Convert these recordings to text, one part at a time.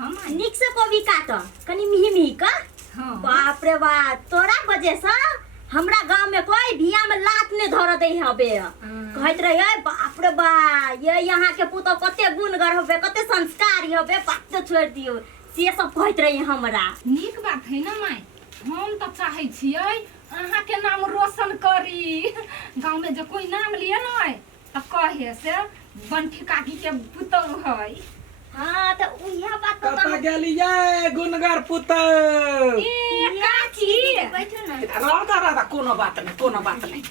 हम निक से कोबी काट कनी मिही मिही का। हां बाप रे बाप तोरा वजह से हमरा गांव में कोई भिया में लात ने धर दे हबे। कहत रहे बाप रे बा ये यहाँ के पुतो कते गुणगर होबे कते संस्कारी होबे बात तो छोड़ दियो से सब कहत रहे हमरा। नीक बात है ना माय हम तो चाहे छियै अहाँ के नाम रोशन करी गांव में जो कोई नाम लिए ना तो कहे से बंठी काकी के पुतो है। हां तो उहिया बात तो कता गेलिए गुनगर पुतो ए काकी बैठो ना। राधा राधा कोनो बात नहीं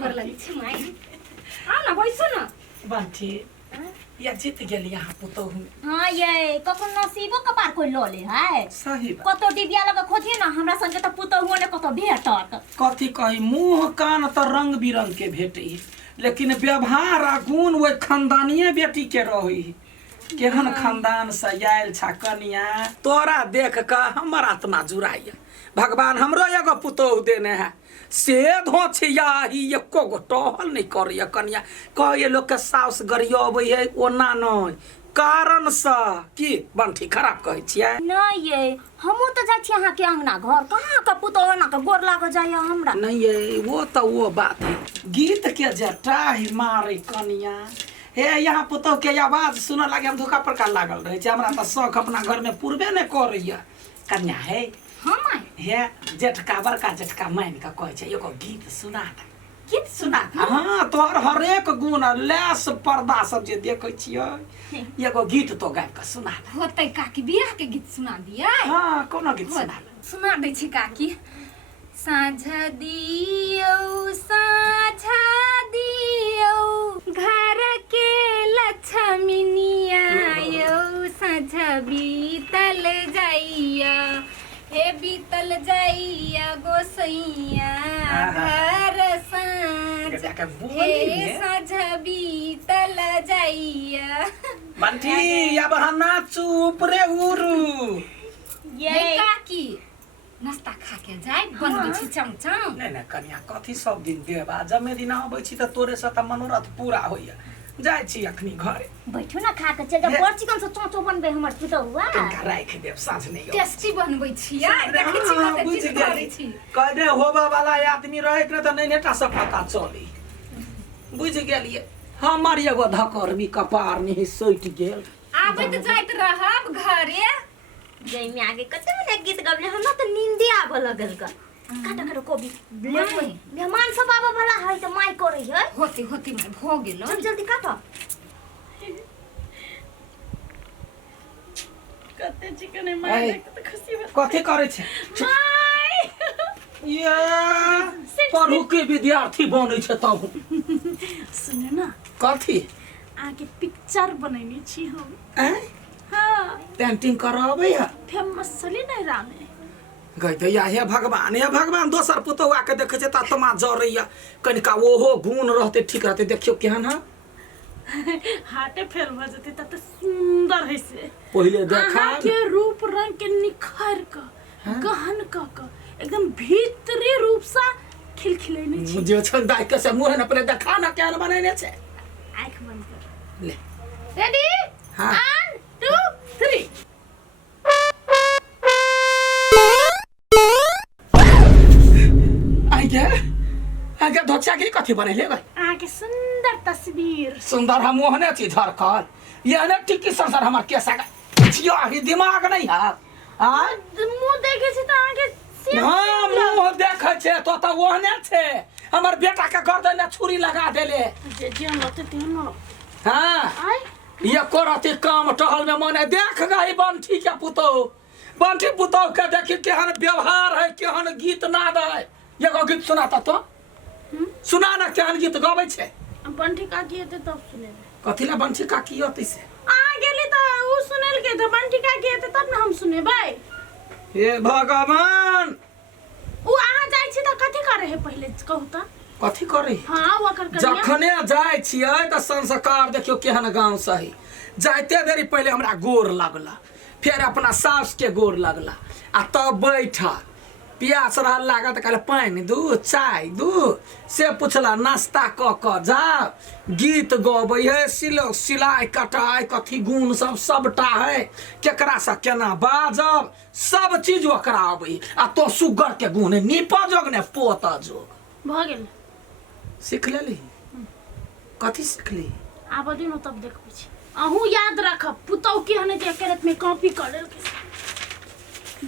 बर लगी छी माय आ ना बैसो ना बंठी या जीत गेली यहाँ पुतो हूँ। हां ये कखन नसीबो कपार कोई लो ले है। सही बात कतो डिबिया लगा खोजिए ना हमरा संगे तो पुतो हुआ ने कतो भेटत। कथी कही मुंह कान तो रंग बिरंग के भेटे लेकिन व्यवहार आ गुण वो खानदानिये बेटी के रही। केहन खानदान से आयल छा कनिया तोरा देख कर हमर आत्मा जुड़ाइया। भगवान हमरो एगो पुतोह देने है से धोछिया ही एको गो टहल नहीं करैया कनिया कहे लोग के साउस गरियाबै है ओना नहीं कारण से की बंठी खराब कहै छियै। नहीं ये हमहू तो जाय छी अहाँ के अंगना घर कहाँ का पुतो ना का गोर लाग जाया हमरा। नहीं ये वो तो वो बात है गीत के जटा ही मारे कनिया हे यहाँ पुतोह के आवाज सुन लागे हम धोखा पर का लागल रहे छै। हमरा तो शौक अपना घर में पूर्वे नहीं करैया कन्या है। हां माय हे जेठका बड़का जेठका मान के कहै छै एगो गीत सुना दे गीत सुना हाँ तोहर हरेक गुण लैस पर्दा सब जे देखै छियै एगो गीत तो गाबि के सुना दे। होतै काकी बियाह के गीत सुना दिया हाँ कोनो गीत सुना दे। सुना दै छी काकी साझा दियो घर के लक्ष्मीनिया यो साझा बीतल जाइया हे बीतल जाइया गोसैया घर साँझ जाके हे बोली साझा बीतल जाइया बंठी अब नाचू ऊपरे उरू ये काकी नाश्ता खा के जाए बनबै छी चमचम। नहीं कनिया कथी सब दिन देबा जमे दिन आबै छी त तोरे से त मनोरथ पूरा होइया जाय छी अखनी घरे बैठो ना खा के चल जा बड़ चिकन से चोचो बनबे हमर पुतो हुआ। तनका राख देब साँझ नहीं टेस्टी बनबै छी यार देखै छी कते चीज करै छी कह दे होबा वाला आदमी रहे न त नहीं नेटा सब पता चली बुझ गेलिए हमर एगो धकर भी कपार नहीं सट गेल आबै त जाइत रहब घरे जई में आगे कते ने गीत गबले हमरा तो नींदे आबे लगल का काटा काटा कोबी लेट में मेहमान सब आबे वाला है तो माई करे है होती में भ गेल जल्दी जल्दी काटो। कते चिकन है माय देख तो खुशी बा। कथी करे छे माय ये पढ़ू के विद्यार्थी बनै छै तब सुने ना कथी आगे पिक्चर बनैनी छी हम। हैं हां पेंटिंग कराबै है फेमस चली नहीं रामे गई दैया हे भगवान दोसर पुतौह आके देखे छै त आत्मा जरैया कनिका ओहो गुण रहते ठीक रहते देखियो केहन है हाटे फेल भ जते त सुंदर है से पहिले देखा अहाँ के रूप रंग के निखर क गहन क एकदम भीतरी रूप सा खिलखिलैने छी। जे छन दाइ के से मुंह न पहिले देखा ना केहन बनेने छै आंख बंद कर ले रेडी हाँ 1 2 3 आगे धोचा के कथी बनेले गई आगे सुंदर तस्वीर सुंदर हम ओहने चीज धरकल ये ने टिक्की संसार हमर केसा छिया ही दिमाग नहीं है हां मुंह देखे छी त आगे हां मुंह देखे छे तो ओहने छे हमर बेटा के गर्दन में छुरी लगा देले जे जेन लते तेन न हां आई ये करती काम टहल में मने देख गई बंठी के पुतौह के देखी केहन व्यवहार है केहन गीत नाद है एगो गीत सुनाता तो सुना ना केहन गीत गाबै छे बंठी का किए तब सुने कथी ला बंठी का की होती से आ गेली त उ सुनेल के त बंठी का किए तब न हम सुने भाई हे भगवान उ आहा जाय छी त कथि करे है पहले कहू त कथी करे हां वकर करिया जखने जाय छियै त संस्कार देखियो केहन गांव सही जाइते देरी पहले हमरा गोर लगला फिर अपना सास के गोर लगला आ तब बैठा प्यास रह लागत कहले पानी दू चाय दू से पूछला नाश्ता क जा गीत गबै है सिलाई कटाई कथी गुण सब सबटा है केकरा से केना बाजब सब चीज ओकरा अबै आ तो सुगर के गुण है नीपा जोग ने पोता जोग भ गेल सीख लेली कथी सीखली आब दिन तब देखबै छी अहूँ याद रखब पुतौ केहन जे करत में कॉपी कर लेल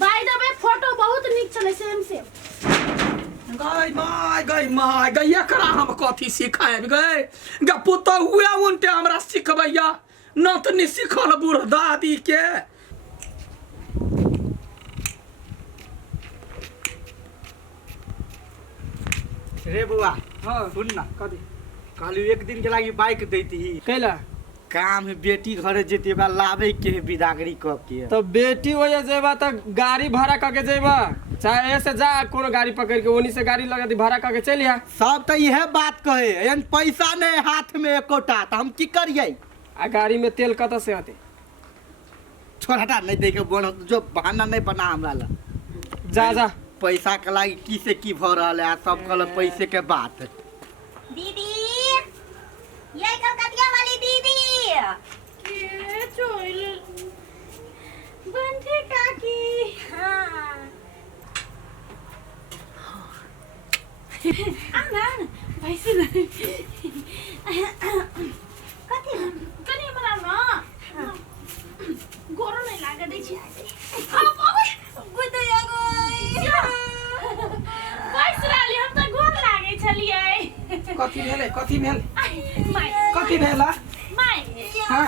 बाय द वे फोटो बहुत नीक चले सेम गई माय गई एकरा हम कथी सिखाएब गई ग पुतो हुए उनटे हमरा सिखबैया न त नि सिखल बूढ़ दादी के रे बुआ हां सुन ना कथी कहलू एक दिन के लागी बाइक देती कैला काम है बेटी घरे जेते बा लावे के है बिदागरी क के तो बेटी वजह जेबा त गाड़ी भाड़ा करके जेबा चाहे ऐसे जा कोनो गाड़ी पकड़ के ओनी से गाड़ी लगा दी भाड़ा करके चलिया सब तो यह बात कहे एन पैसा नहीं हाथ में एकोटा तो हम की करिए आ गाड़ी में तेल कत से आते छोड़ हटा नहीं दे के बोल जो बहाना नहीं बना हमरा ला जा जा पैसा के लागी की से की भ रहल है सब कल पैसे के बात दीदी ये कलकतिया वाली दीदी के चोइल बंठी काकी हाँ आना वैसे नहीं कथी कनी हमरा ना गोरो नहीं लागे दै छी बुझते गई पैस रहली हम त गोर लागे छलिए कथी भेलै कथी भेल माय कथी भेला माय हां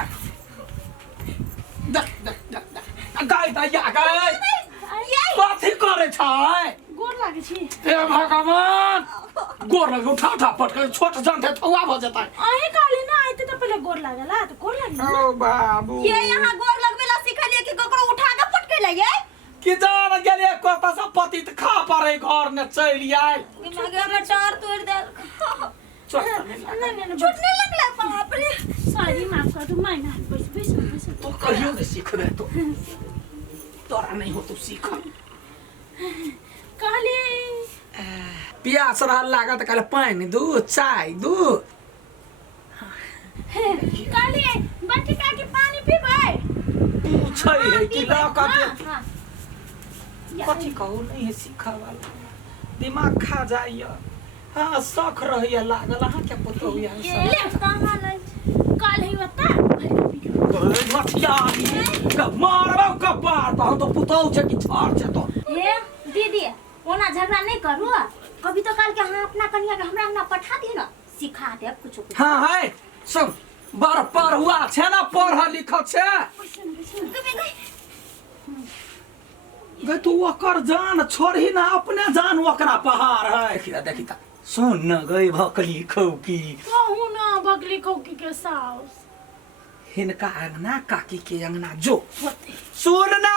दक दक दक गाय दैया गाय कथी करे छै गोर लागे छी हे भगवान गोर लग उठा उठा पटक छोट जन थौआ भ जेतै अहे काली ना आइते त पहिले गोर लागला त गोर लागला ओ बाबू ये यहाँ गोर लगवेला सिखलिए कि ककरो उठा के पटके लइए कि जान गेलिए कत से पति त खा पड़े घर ने चली आइ दिमागे में टार तोड़ दे नहीं छूटने लगला बाप रे सॉरी माफ कर तू मायना बस तो कहियो ने सीखबे तो तोरा नहीं हो तो सीख काली प्यास रह लागत कहले पानी दू चाय दू काली बंटी काकी पानी पीबै पूछै है कि ला कते हां कथी कहू नहीं है सीखा वाला दिमाग खा जाइए हाँ शौक रहिए लागल अहाँ क्या पता हुआ ले कहां लइ काल ही बता मठिया मारबो कपार तो तो पुतौ छै कि छाड़ छै तो हे दीदी ओना झगड़ा नहीं करू कभी तो काल के हां अपना कन्या के हमरा ना पठा दियो ना सिखा दे कुछ हाँ है सुन बड़ पढ़ुआ छै ना पढ़ल लिखल छै गे तू ओकर जान छोड़ही ना अपने जान ओकरा पहाड़ है खिरा देखी त सुन न गई भकली खौकी कहू ना बगली कौकी के साउस हिनका अंगना काकी के अंगना जो होते सुन ना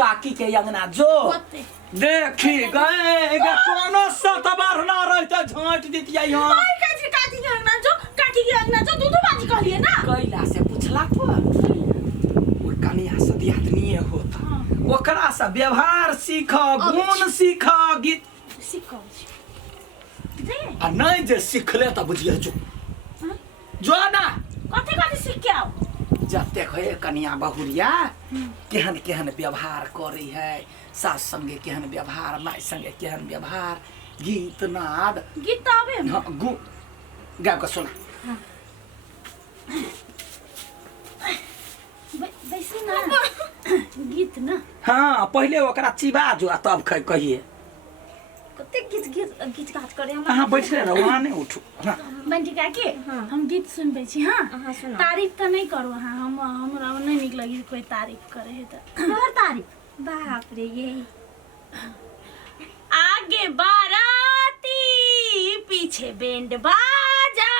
काकी के अंगना जो होते देखी गए कोनो सतबार ना रहते झांट दितिया यहाँ माय काजी काकी के अंगना जो काकी के अंगना जो दूधो बाजी कहलिए ना कैला से पूछला तो वो कनिया से दियादनीय होता ओकरा से व्यवहार सीख गुण सीख गीत सिखौ दे आ नहीं जे सीखले त बुझिए जो जो ना कथि कथि सीख के आओ जते है कनिया बहुरिया केहन केहन व्यवहार करी है सास संगे केहन व्यवहार माय संगे केहन व्यवहार गीत नाद गीत आवे हाँ गु गा के सुना वैसे ना गीत ना हाँ पहले ओकरा चिबा जो आ तब कहिए कते गीत गात करे हम अहाँ बैठे रहो वहाँ नहीं उठू हाँ बंटी काकी हम गीत सुनबे छी हां अहाँ सुनाउ। तारीफ त नहीं करू हां हमरा नहीं निक लगी कोई तारीफ करे है त तोहर तारीफ बाप रे ये आगे बाराती पीछे बैंड बाजा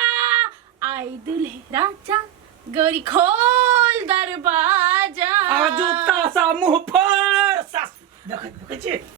आई दुल्हे राजा गौरी खोल दरवाजा आ जूता सा मुंह पर सास देख छी